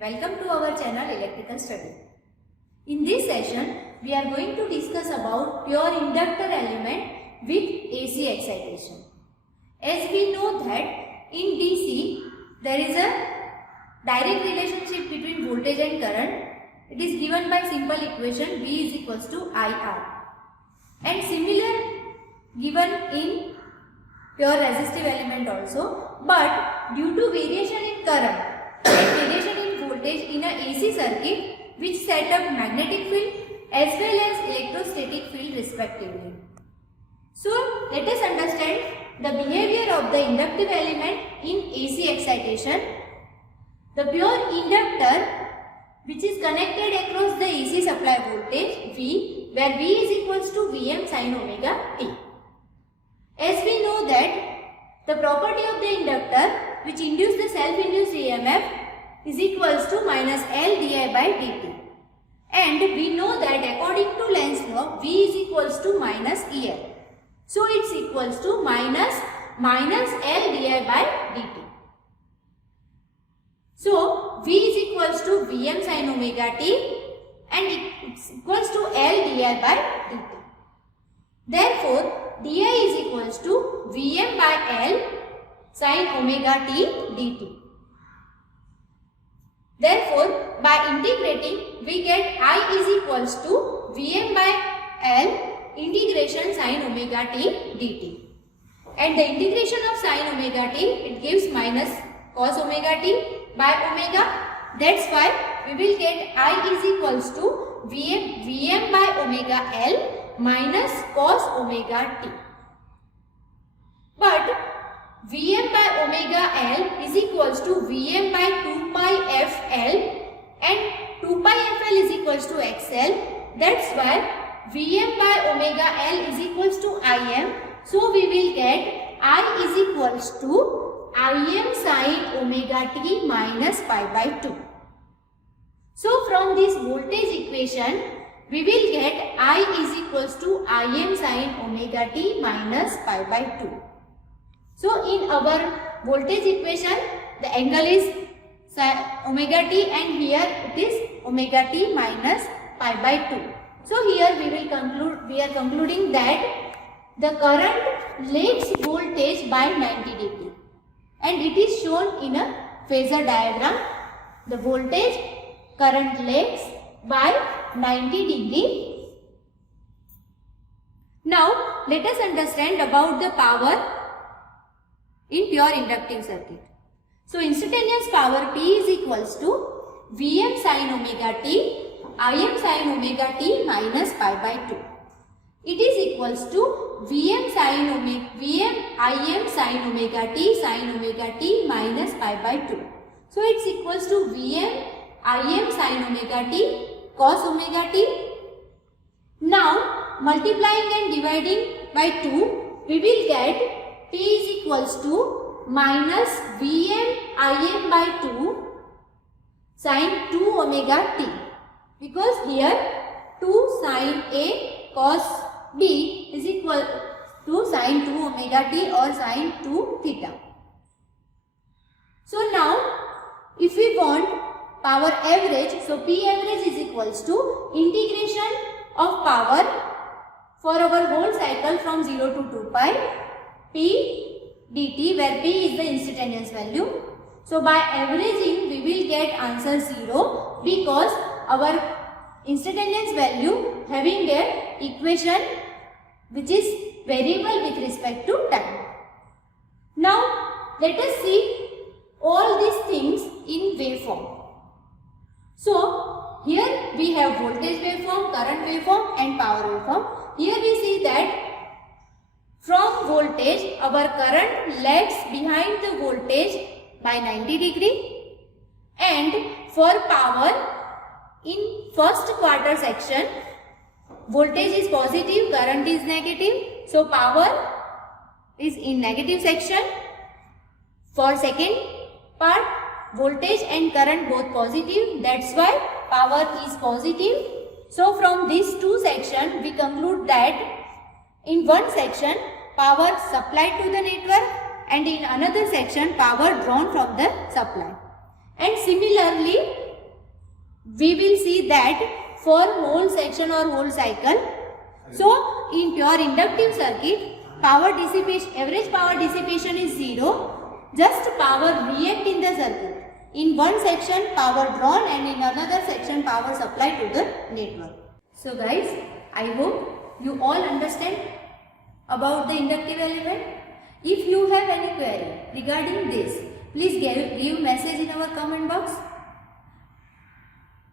Welcome to our channel Electrical Study. In this session, we are going to discuss about pure inductor element with AC excitation. As we know that in DC, there is a direct relationship between voltage and current. It is given by simple equation V is equals to IR. And similar given in pure resistive element also. But due to variation in current and variation in voltage in a AC circuit, which set up magnetic field as well as electrostatic field respectively. So let us understand the behavior of the inductive element in AC excitation. The pure inductor which is connected across the AC supply voltage V, where V is equals to Vm sin omega t. As we know that the property of the inductor which induce the self-induced EMF is equals to minus L di by dt. And we know that according to Lenz's law, V is equals to minus EL. So it's equals to minus L di by dt. So V is equals to Vm sin omega t and it's equals to L di by dt. Therefore, di is equals to Vm by L sin omega t dt. Therefore, by integrating, we get I is equals to Vm by L integration sin omega t dt. And the integration of sin omega t, it gives minus cos omega t by omega. That's why we will get I is equals to Vm by omega L minus cos omega t. But Vm by omega L is equals to Vm by 2 pi Fl and 2 pi Fl is equals to Xl. That's why Vm by omega L is equals to Im. So we will get I is equals to Im sin omega t minus pi by 2. So from this voltage equation, we will get I is equals to Im sin omega t minus pi by 2. So in our voltage equation, the angle is omega t and here it is omega t minus pi by 2. So here we are concluding that the current lags voltage by 90 degree and it is shown in a phasor diagram. The voltage current lags by 90 degree. Now let us understand about the power in pure inductive circuit. So instantaneous power P is equals to Vm sin omega t, Im sin omega t minus pi by 2. It is equals to Im sin omega t minus pi by 2. So it's equals to Im sin omega t cos omega t. Now multiplying and dividing by 2, we will get P is equals to minus Vm Im by 2 sin 2 omega t, because here 2 sin A cos B is equal to sin 2 omega t or sin 2 theta. So now if we want power average, so P average is equals to integration of power for our whole cycle from 0 to 2 pi P dt, where P is the instantaneous value. So by averaging we will get answer 0 because our instantaneous value having a equation which is variable with respect to time. Now let us see all these things in waveform. So here we have voltage waveform, current waveform and power waveform. Here we see that from voltage, our current lags behind the voltage by 90 degree, and for power, in first quarter section, voltage is positive, current is negative, so power is in negative section. For second part, voltage and current both positive, that's why power is positive. So from these two sections, we conclude that in one section, power supplied to the network and in another section power drawn from the supply. And similarly we will see that for whole section or whole cycle. So in pure inductive circuit, power dissipation, average power dissipation is 0. Just power react in the circuit. In one section power drawn and in another section power supplied to the network. So guys, I hope you all understand about the inductive element. If you have any query regarding this, please give message in our comment box.